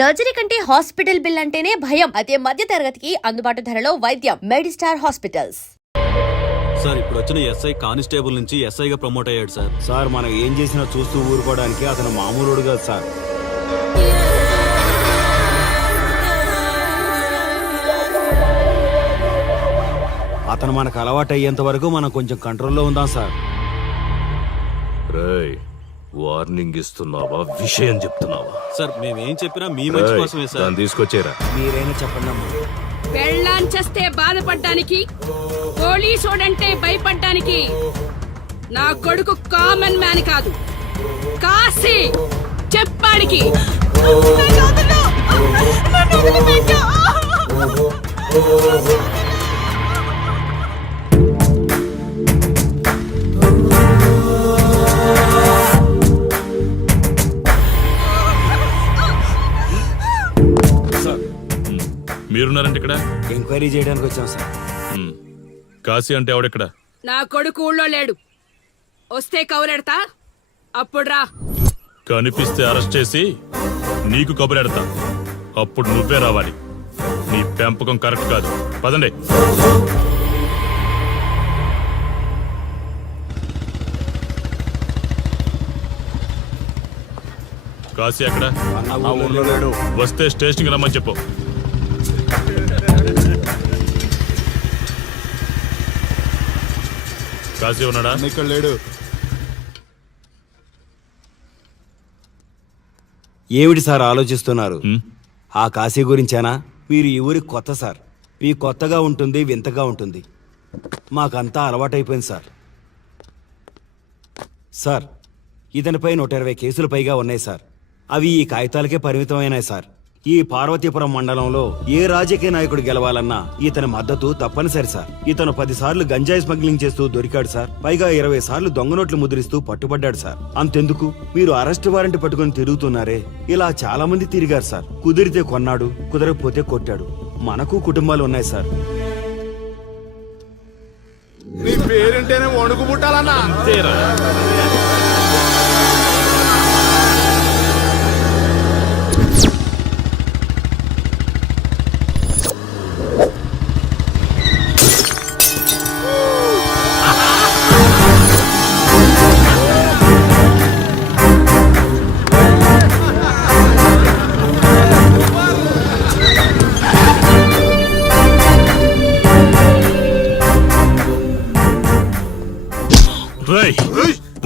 Surgery కంటే hospital bill అంటేనే భయం. అదే మధ్య తరగతికి అందుబాటు ధరలో వైద్యం. Medistar hospitals. సార్ ఇప్పుడు వచ్చిన ఎస్ఐ కానిస్టేబుల్ నుంచి ఎస్ఐగా ప్రమోట్ అయ్యాడు సార్. సార్ మనం ఏం చేసినా చూస్తూ ఊరుకోవడానికి అతను మామూలుడు కాదు సార్. అతను మనకు అలవాటు అయ్యేంత వరకు మనం కొంచెం కంట్రోల్లో ఉందాం సార్. రేయ్, వార్నింగ్ ఇస్తున్నావా విషయం చెప్తున్నావా? సార్ మేమేం చెప్పినా మీ మంచి కోసమే సార్. దాన్ని తీసుకొచ్చేరా. మీరైనా చెప్పండి అమ్మా. పెళ్ళాంచేస్తే బాధపడ్డానికి, పోలీసోడంటే భయపడ్డానికి నా కొడుకు కామన్ మ్యాన్ కాదు, కాశీ చెప్పాడికి. మీరున్నారంటే ఇక్కడ ఎంక్వైరీ చేయడానికి వచ్చాం సార్. కాశీ అంటే ఎవడెక్కడ? నా కొడుకు ఊళ్ళో లేడు. వస్తే కౌరెడతా, అప్పుడు రా. కనిపిస్తే అరెస్ట్ చేసి నీకు కబురెడతా, అప్పుడు నువ్వే రావాలి. నీ పెంపకం కరెక్ట్ కాదు. పదండి. కాశీ ఎక్కడ? వస్తే స్టేషన్కి రమ్మని చెప్పు. కాశీ ఉన్నాడా? ఇక్కడ లేడు. ఏమిటి సార్ ఆలోచిస్తున్నారు? ఆ కాశీ గురించేనా? మీరు ఈ ఊరికి కొత్త సార్. మీ కొత్తగా ఉంటుంది, వింతగా ఉంటుంది. మాకంతా అలవాటైపోయింది సార్. సార్, ఇతనిపై 120 కేసులు పైగా ఉన్నాయి సార్. అవి ఈ కాగితాలకే పరిమితమైనాయి సార్. ఈ పార్వతీపురం మండలంలో ఏ రాజకీయ నాయకుడు గెలవాలన్నా ఇతని మద్దతు తప్పనిసరి సార్. ఇతను 10 సార్లు గంజాయి స్మగ్లింగ్ చేస్తూ దొరికాడు సార్. పైగా 20 సార్లు దొంగ నోట్లు ముద్రిస్తూ పట్టుబడ్డాడు సార్. అంతెందుకు, మీరు అరెస్ట్ వారెంట్ పట్టుకుని తిరుగుతున్నారే, ఇలా చాలా మంది తిరిగారు సార్. కుదిరితే కొన్నాడు, కుదరకపోతే కొట్టాడు. మనకు కుటుంబాలు ఉన్నాయి సార్. నీ పేరుంటేనే వణుకు పుట్టాలన్నా.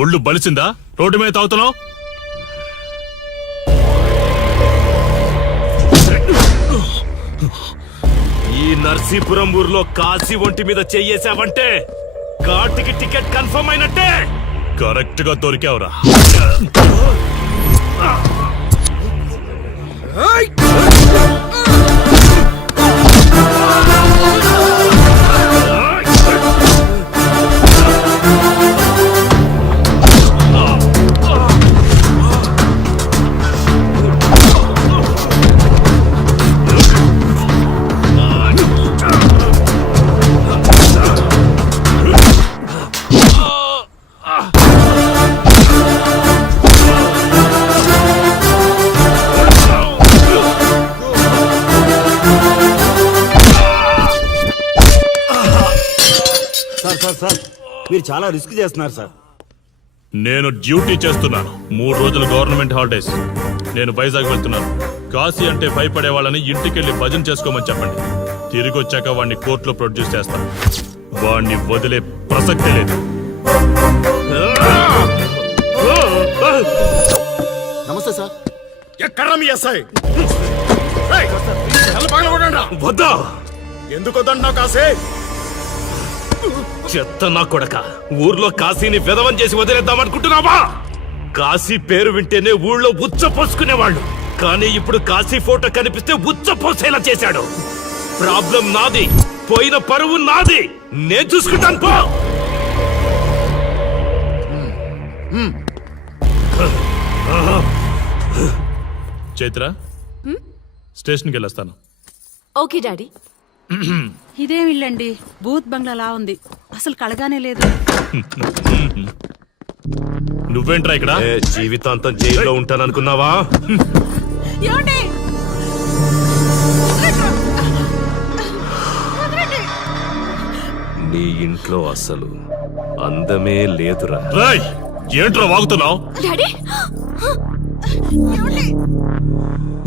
ఒళ్ళు బలిసిందా? రోడ్డు మీద తాగుతున్నావు. ఈ నర్సీపురం ఊర్లో కాశీ ఒంటి మీద చెయ్యేసావంటే కార్టికి టికెట్ కన్ఫర్మ్ అయినట్టే. కరెక్ట్ గా దొరికావురా. సార్, మీరు చాలా రిస్క్ చేస్తున్నారు సార్. నేను డ్యూటీ చేస్తున్నాను. 3 రోజులు గవర్నమెంట్ హాలిడేస్. నేను వైజాగ్ వెళ్తున్నాను. కాశీ అంటే భయపడే వాళ్ళని ఇంటికెళ్ళి భజన చేసుకోమని చెప్పండి. తిరిగి వచ్చాక వాడిని కోర్టులో ప్రొడ్యూస్ చేస్తాను. వాడిని వదిలే ప్రసక్తే లేదు. నమస్తే సార్. ఎక్కడ మీ ఎస్ఐ? వద్దా? ఎందుకు వద్దంటున్నావు కాశీ? చెత్త నా కొడక, ఊర్లో కాశీని విధవం చేసి వదిలేద్దామనుకుంటున్నావా? కాశీ పేరు వింటేనే ఊళ్ళో ఉచ్చ పోసుకునేవాళ్ళు, కానీ ఇప్పుడు కాశీ ఫోటో కనిపిస్తే ఉచ్చ పోసేలా చేశాడు. ప్రాబ్లం నాది, పోయిన పరువు నాది. నేను చూసుకుంటాను పో. చైత్ర, స్టేషన్కి వెళ్ళొస్తాను. Okay daddy. ఇదేం ఇల్లండి, బూత్ బంగ్లాలా ఉంది. అసలు కళగానే లేదు. నువ్వేంట్రా ఇక్కడ? జీవితాంతం జైల్లో ఉంటాననుకున్నావా? ఏమండి, నీలో అసలు అందమే లేదురా. రాయ్, ఏంట్రా వాగుతున్నావు? డాడీ ఏమండి?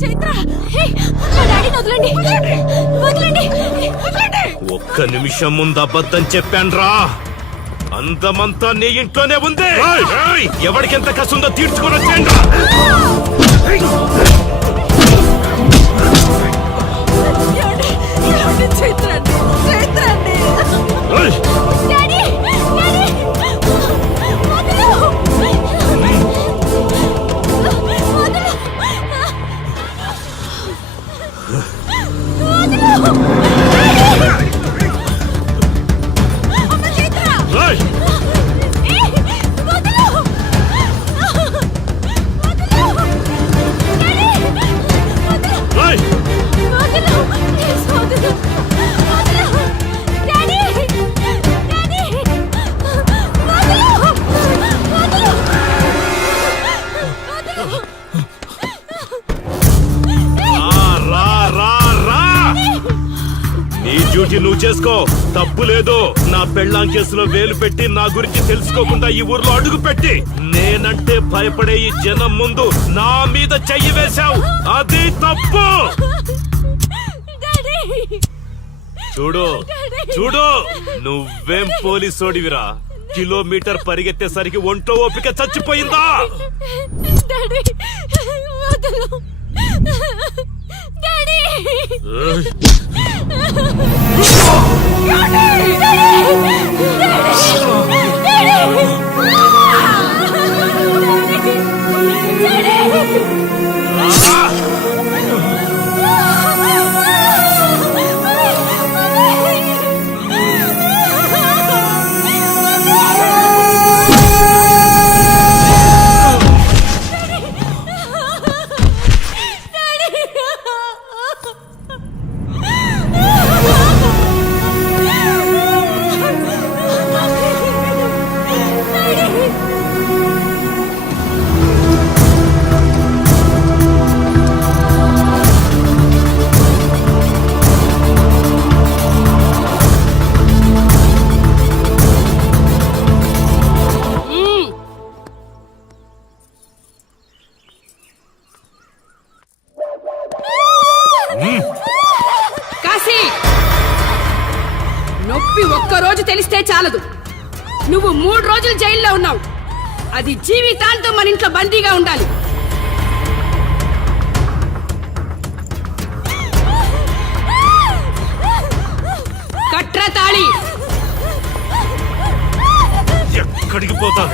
చైత్ర హే, మా డాడీని వదలండి వదలండి వదలండి. ఒక్క నిమిషం ముందు అబద్ధం చెప్పాన్రా. అందమంతా నీ ఇంట్లోనే ఉంది. ఎవరికెంత కసుందో తీర్చుకొని వచ్చేయండిరా. ఏమండి? ఏమండి? చైత్ర అండి, చైత్ర అండి. డాడీ డాడీ వదలు. రాయ్, రాయ్, రా, రా, రా. నీ డ్యూటీ నువ్వు చేసుకో, తప్పు లేదు. నా పెళ్ళాం కేసులో వేలు పెట్టి నా గురించి తెలుసుకోకుండా ఈ ఊర్లో అడుగు పెట్టి నేనంటే భయపడే ఈ జనం ముందు నా మీద చెయ్యి వేశావు. అది తప్పు. చూడు చూడు, నువ్వేం పోలీసోడివిరా. కిలోమీటర్ పరిగెత్తేసరికి ఒంట్లో ఓపిక చచ్చిపోయిందా? డాడీ వదలు. డాడీ కాశీ, నొప్పి ఒక్క రోజు తెలిస్తే చాలదు. నువ్వు 3 రోజులు జైల్లో ఉన్నావు. అది జీవితాంతం మన ఇంట్లో బందీగా ఉండాలి. కట్రా తాళి. ఎక్కడికి పోతావు?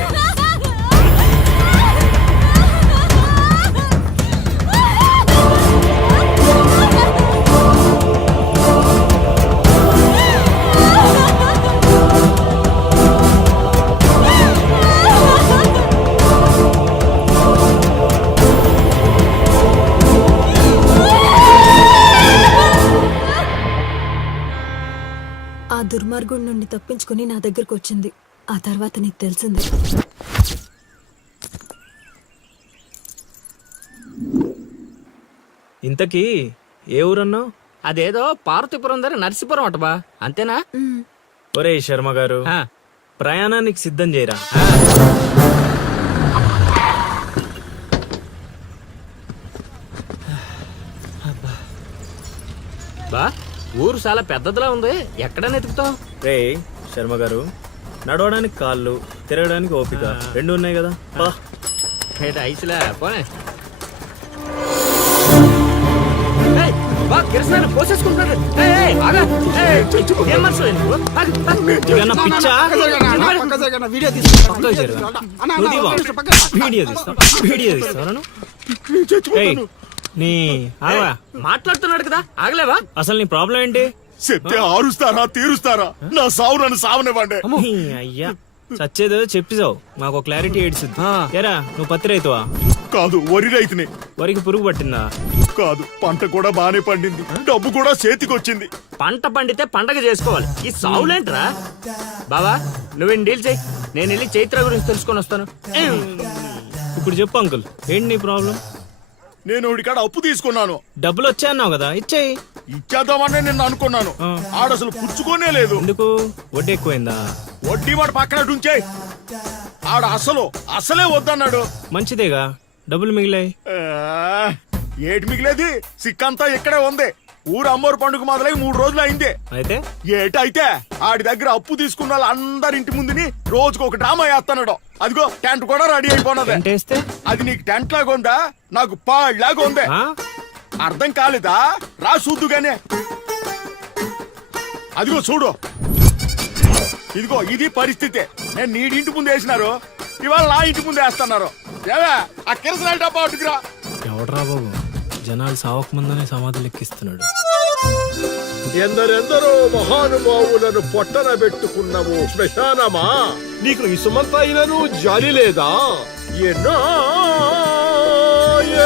ఆ దుర్మార్గుడి నుండి తప్పించుకుని నా దగ్గరకు వచ్చింది. ఆ తర్వాత నీకు తెలిసింది. ఇంతకీ ఏ ఊరన్నావు? అదేదో పార్వతీపురం దగ్గర నరసీపురం అటబా, అంతేనా? ఒరే శర్మ గారు, ప్రయాణానికి సిద్ధం చేయరా. బా, ఊరు చాలా పెద్దదిలా ఉంది. ఎక్కడ వెతుకుతావు? రే శర్మ గారు, నడవడానికి కాళ్ళు, తిరగడానికి ఓపిక 2 ఉన్నాయి కదా. ఐసులా పోనే. పోసేసుకుంటాడు. మాట్లాడుతున్నాడు కదా, ఆగలేవా? అసలు నీ ప్రాబ్లం ఏంటి? చెప్తే ఆరుస్తారా తీరుస్తారా? నా సావు నన్ను సావనివ్వండి. అయ్యా, చచ్చేదో చెప్పిసావు, మాకు క్లారిటీ ఏడ్చుద్ది. ఏరా, నువ్వు పత్తి రైతువా? కాదు, వరి రైతుని. వరికి పురుగు పట్టిందా? కాదు, పంట కూడా బానే పండింది, డబ్బు కూడా చేతికొచ్చింది. పంట పండితే పండగ చేసుకోవాలి, ఈ సావులేంట్రా? బావా, నువ్వేం డీల్ చేయి, నేను వెళ్ళి చైత్ర గురించి తెలుసుకొని వస్తాను. ఇప్పుడు చెప్పు అంకుల్, ఏంటి నీ ప్రాబ్లం? నేను కాడ అప్పు తీసుకున్నాను. డబ్బులు వచ్చాయన్నావు కదా, ఇచ్చేయి. ఇచ్చేద్దామని నిన్ను అనుకున్నాను ఆడసలు పుచ్చుకోనే లేదు. ఎందుకు వడ్డీ ఎక్కువైందా? వడ్డీ మాట పక్కన ఉంచే. ఆడ అసలే వద్దన్నాడు. మంచిదేగా, డబ్బులు మిగిలాయి. ఆ, ఏటి మిగిలేది? సిక్కంతా ఇక్కడే ఉంది. ఊరు అమ్మోరు పండుగ మొదలై 3 రోజులు అయిందే. అయితే ఏటైతే ఆడి దగ్గర అప్పు తీసుకున్న వాళ్ళు అందరి ఇంటి ముందుని రోజుకు ఒక డ్రామా వేస్తున్నాడు. అదిగో టెంట్ కూడా రెడీ అయిపోయినదే. టెంటేస్తే అది నీకు టెంట్ లాగా ఉందా, నాకు పాళ్ళలాగా ఉంది. ఆ? అర్థం కాలేదా? రా చూద్దుగానే. అదిగో చూడు, ఇదిగో ఇది పరిస్థితి. నేను నీడింటి ముందు వేసినారు, ఇవాళ నా ఇంటి ముందు వేస్తున్నారు. ఏవే ఆ కిరసనాయిల డబ్బా అటుకురా. ఎవడరా బాబు, జనాలు సావక ముందనే సమాధులు ఎక్కిస్తున్నాడు. ఎందరెందరో మహానుభావులను పొట్టన పెట్టుకున్నావు శ్మశానమా, నీకు ఇసుమంతైనను జాలి లేదా? ఎన్నో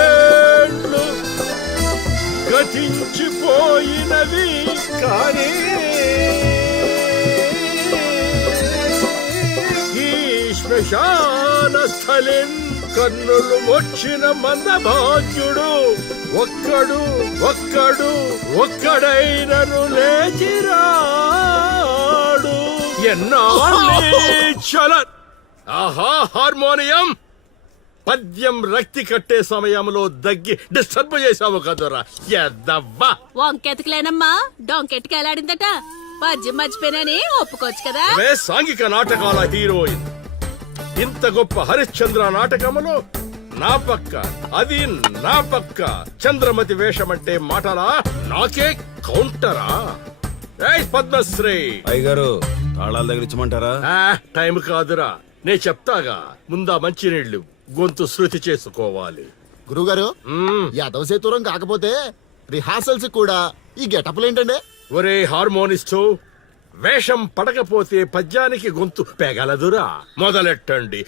ఏండ్లు గతించిపోయినవి కానీ ఈ శ్మశాన స్థలిన్ కన్నులు వచ్చిన మందభాగ్యుడు ఒక్కడైనను లేచిరాడు. ఎన్నాళ్ళ ఆహా హార్మోనియం పద్యం రక్తి కట్టే సమయంలో దగ్గి డిస్టర్బ్ చేశావు కదరా ఎద్దవ్వా. వంకెతకలేనమ్మా డొంకెట్టుకు ఎలాడిందట. పద్యం మర్చిపోయినని ఒప్పుకోవచ్చు కదా. అవే సాంఘిక నాటకాల హీరోయిన్. ఇంత గొప్ప హరిశ్చంద్ర నాటకములో నా పక్క అది నా పక్క చంద్రమతి వేషమంటే మాటలా, నాకే కౌంటరా? ఏయ్ పద్మశ్రీ అయ్యగారు తాళాల దగ్గర ఇచ్చమంటారా? టైం కాదురా, నే చెప్తాగా. ముందా మంచినీళ్లు గొంతు శృతి చేసుకోవాలి. గురుగారు యాదవ సేతురం కాకపోతే రిహార్సల్స్ కూడా ఈ గెటప్లు ఏంటండి? ఒరే హార్మోనిస్టు, వేషం పడకపోతే పద్యానికి గొంతు పెగలదురా. మొదలెట్టండి.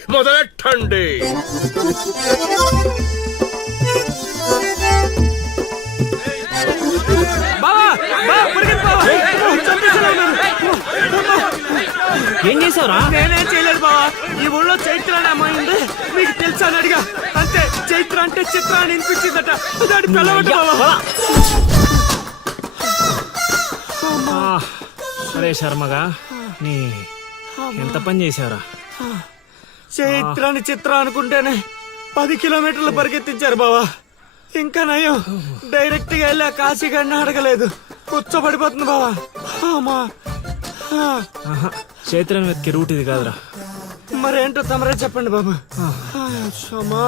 ఏం చేసావురా? నేనేం చేయలేదు బావా. ఈ ఊళ్ళో చైత్ర అనే అమ్మాయి ఉంది, మీకు తెలుసా అని అడిగా. అంతే, చైత్ర అంటే చిత్ర అని వినిపించిందట. దాని పిల్లవట బావా. అరే శర్మగా, నీ ఎంత పని చేశారా? చైత్రాన్ని చిత్ర అనుకుంటేనే 10 కిలోమీటర్లు పరిగెత్తించారు బావా. ఇంకా నయం, డైరెక్ట్ గా వెళ్ళా కాశీగాడిని అడగలేదు. కూర్చోబడిపోతుంది బావా. అమ్మా, చైత్రం వెతికి రూట్ ఇది కాదురా. మరేంటో తమరే చెప్పండి బాబు. అమ్మా,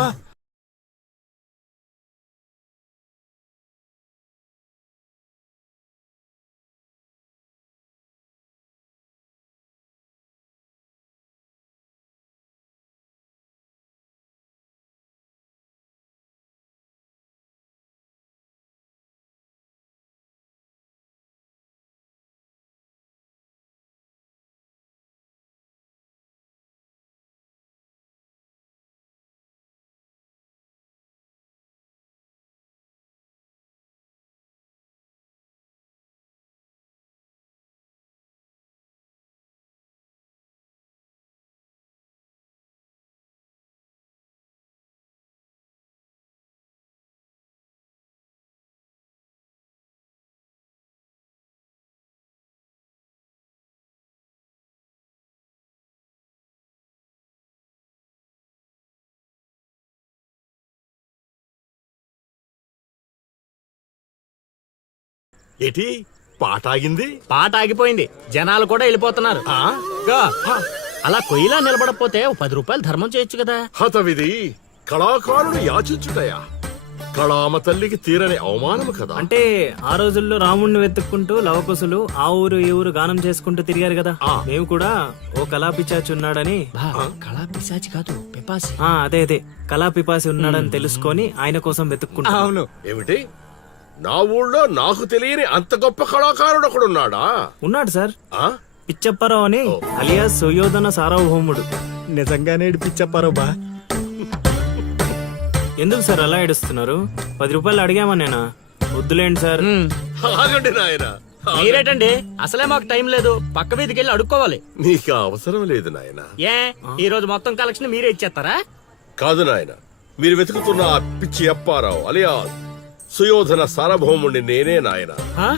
ఏటి పాట ఆగింది? పాట ఆగిపోయింది, జనాలు కూడా వెళ్ళిపోతున్నారు. అలా కొయ్యిలా నిలబడపోతే 10 రూపాయలు ధర్మం చేయొచ్చు కదా. హతవిధి కళాకారుడు యాచించుటయా? కళామ తల్లికి తీరని అవమానము కదా. అంటే ఆ రోజుల్లో రాముణ్ణి వెతుక్కుంటూ లవకుశులు ఆ ఊరు ఈ ఊరు గానం చేసుకుంటూ తిరిగారు కదా. మేము కూడా ఓ కళా పిశాచి ఉన్నాడని. కళా పిశాచి కాదు, పిపాసి. అదే కళా పిపాసి ఉన్నాడని తెలుసుకొని ఆయన కోసం వెతుక్కుంటా. అవును. ఏమిటి, నా ఊళ్ళో నాకు తెలియని అంత గొప్ప కళాకారుడు ఒకడున్నాడా? ఉన్నాడు సార్, ఆ? పిచ్చప్పారావు అని, అలియాస్ సుయోధన సార్వభౌముడు. నిజంగానే ఏడిపించప్పారో బా. ఎందుకు సార్ అలా ఏడుస్తున్నారు? 10 రూపాయలు అడిగామా నేనా? వద్దులేండి సార్. ఆగండి నాయన. మీరేటండి, అసలే మాకు టైం లేదు. పక్క వీధికి వెళ్ళి అడుక్కోవాలి. నీకు అవసరం లేదు నాయన. ఏ ఈ రోజు మొత్తం కలెక్షన్ మీరే ఇచ్చేస్తారా? కాదు నాయన, మీరు వెతుకుతున్న ఆ పిచ్చి అప్పారావు అలియా సుయోధన సార్వభౌముణ్ణి నేనే నాయన. ఆ?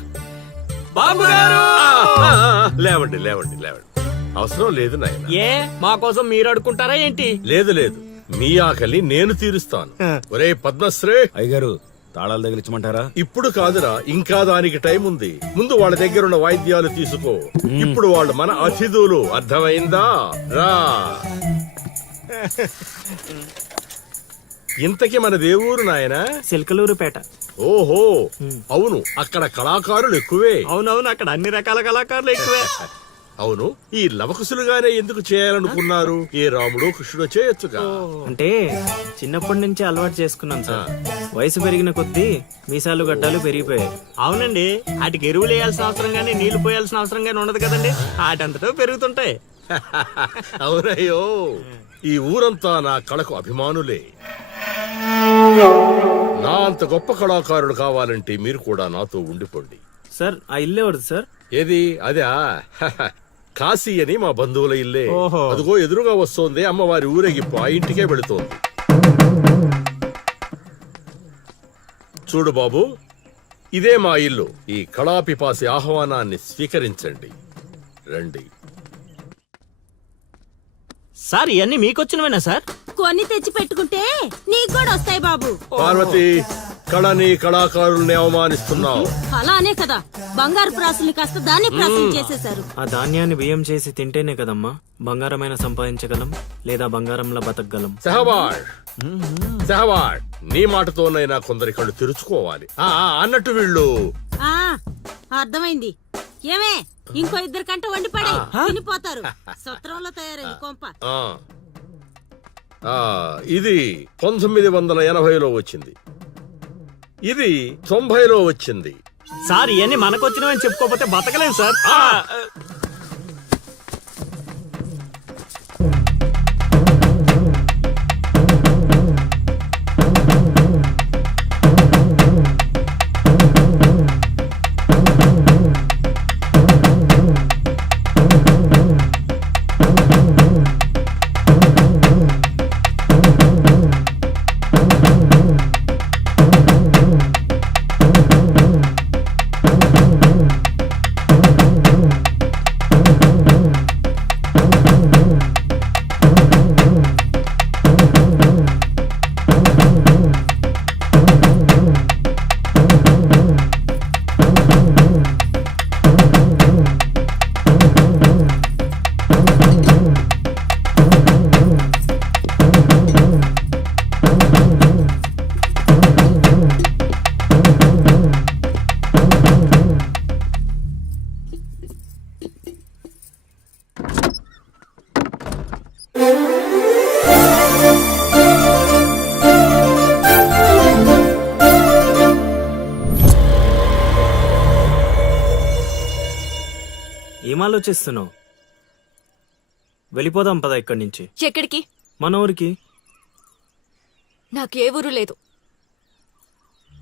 బాబు గారు లేవండి లేవండి లేవండి, అవసరం లేదు నాయన. ఏ మా కోసం మీరు అడుకుంటారా ఏంటి? లేదు లేదు, మీ ఆకలి నేను తీరుస్తాను. ఒరే పద్మశ్రీ, అయ్యగారు తాళాలు తగిలించమంటారా? ఇప్పుడు కాదురా, ఇంకా దానికి టైం ఉంది. ముందు వాళ్ళ దగ్గరున్న వాయిద్యాలు తీసుకో. ఇప్పుడు వాళ్ళు మన అతిథులు, అర్థమైందా? రా. ఇంతకీ మన దేవురు నాయనా? సిల్కలూరుపేట. ఓహో, అవును, అక్కడ కళాకారులు ఎక్కువే. అవునవును, అక్కడ అన్ని రకాల కళాకారులు ఎక్కువే. అవును, ఈ లవకుశులుగానే ఎందుకు చేయాలనుకున్నారు? ఏ రాముడు కృష్ణుడు చేయొచ్చుగా. అంటే చిన్నప్పటి నుంచి అలవాటు చేసుకున్నాను సార్. వయసు పెరిగిన కొద్దీ మీసాలు గడ్డాలు పెరిగిపోయాయి. అవునండి, వాటికి ఎరువులు వేయాల్సిన అవసరం గానీ నీళ్లు పోయాల్సిన అవసరం గానీ ఉండదు కదండి, వాటంతటో పెరుగుతుంటాయి. అవునయ్యో, ఈ ఊరంతా నా కళకు అభిమానులే. నా అంత గొప్ప కళాకారుడు కావాలంటే మీరు కూడా నాతో ఉండిపోండి. సార్ ఆ ఇల్లే వద్దు సార్. ఏది అదా? కాశీ అని మా బంధువుల ఇల్లే. ఓహో. అదిగో ఎదురుగా వస్తోంది అమ్మవారి ఊరేగింపు, ఆ ఇంటికే వెళుతోంది. చూడు బాబు, ఇదే మా ఇల్లు. ఈ కళాపిపాసి ఆహ్వానాన్ని స్వీకరించండి. రండి. సార్ ఇవన్నీ మీకొచ్చినవేనా సార్? కొన్ని తెచ్చి పెట్టుకుంటే నీకు కూడా వస్తాయి బాబు. పార్వతి, కళని కళాకారుల్ని అవమానిస్తున్నావు. అలానే కదా బంగారు ప్రాసులు కాస్త దాన్ని ప్రాసులు చేసేశారు. ఆ ధాన్యాన్ని బియ్యం చేసి తింటేనే కదమ్మా బంగారమైన సంపాదించగలం, లేదా బంగారంలో బతకగలం. సెహవాడ్ సెహవాడ్, నీ మాటతోనైనా కొందరి కళ్ళు తెరుచుకోవాలి. అన్నట్టు వీళ్ళు ఆ అర్థమైంది. ఏమే ఇంకో ఇద్దరు కంట వండి పడే తినిపోతారు. సత్రంలో తయారైంది కొంప. ఇది 1980లో వచ్చింది, ఇది 90లో వచ్చింది. సార్ ఇవన్నీ మనకొచ్చినవని చెప్పుకోకపోతే బతకలేదు సార్. ఏం ఆలోచిస్తున్నావు? వెళ్ళిపోదాం పద ఇక్కడి నుంచి. ఎక్కడికి? మన ఊరికి. నాకు ఏ ఊరు లేదు.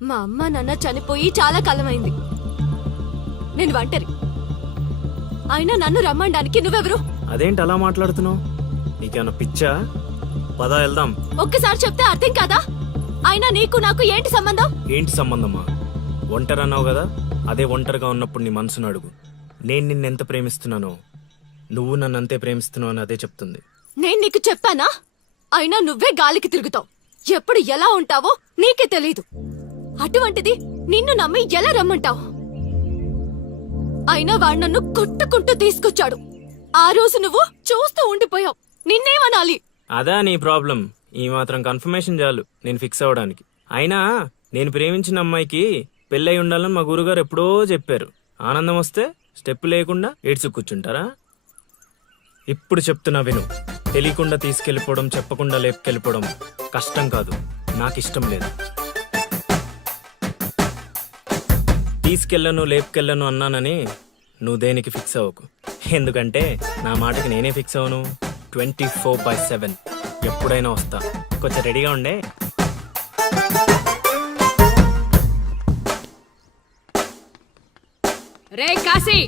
మా అమ్మ నాన్న చనిపోయి చాలా కాలమైంది. నేను ఒంటరి. అయినా నన్ను రమ్మడానికి నువ్వెవరు? అదేంటి అలా మాట్లాడుతున్నావు? నీకేమన్నా పిచ్చా? పద వెళ్దాం. ఒక్కసారి చెప్తే అర్థం కాదా? అయినా నీకు నాకు ఏంటి సంబంధం? ఏంటి సంబంధమా? ఒంటరి అన్నావు కదా, అదే ఒంటరిగా ఉన్నప్పుడు నీ మనసును అడుగు. నేను నిన్నెంత ప్రేమిస్తున్నానో నువ్వు నన్ను అంతే ప్రేమిస్తున్నావు అని అదే చెప్తుంది. నేను నీకు చెప్పానా? అయినా నువ్వే గాలికి తిరుగుతావు. ఎప్పుడు ఎలా ఉంటావో నీకే తెలీదు. అటువంటిది నిన్ను నమ్మి ఎలా రమ్మంటావు? అయినా వాడు నన్ను కొట్టుకుంటూ తీసుకొచ్చాడు. ఆ రోజు నువ్వు చూస్తూ ఉండిపోయావు. నిన్నేమనాలి? అదా నీ ప్రాబ్లం? ఈ మాత్రం కన్ఫర్మేషన్ చాలు నేను ఫిక్స్ అవ్వడానికి. అయినా నేను ప్రేమించిన అమ్మాయికి పెళ్ళై ఉండాలని మా గురుగారు ఎప్పుడో చెప్పారు. ఆనందం వస్తే స్టెప్ లేకుండా ఏడ్చు కూర్చుంటారా? ఇప్పుడు చెప్తున్నా విను. తెలియకుండా తీసుకెళ్లిపోవడం, చెప్పకుండా లేపుకెళ్ళిపోవడం కష్టం కాదు, నాకిష్టం లేదు. తీసుకెళ్ళను లేపుకెళ్ళను అన్నానని నువ్వు దేనికి ఫిక్స్ అవ్వకు. ఎందుకంటే నా మాటకి నేనే ఫిక్స్ అవను. 24/7 ఎప్పుడైనా వస్తా. కొంచెం రెడీగా ఉండే. రే కాశీ,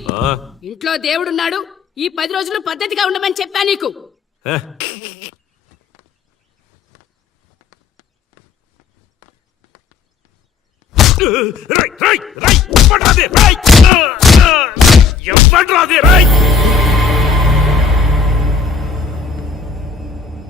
ఇంట్లో దేవుడున్నాడు. ఈ 10 రోజులు పద్ధతిగా ఉండమని చెప్పా నీకు. రై, రై, రై, పడాదే, రై.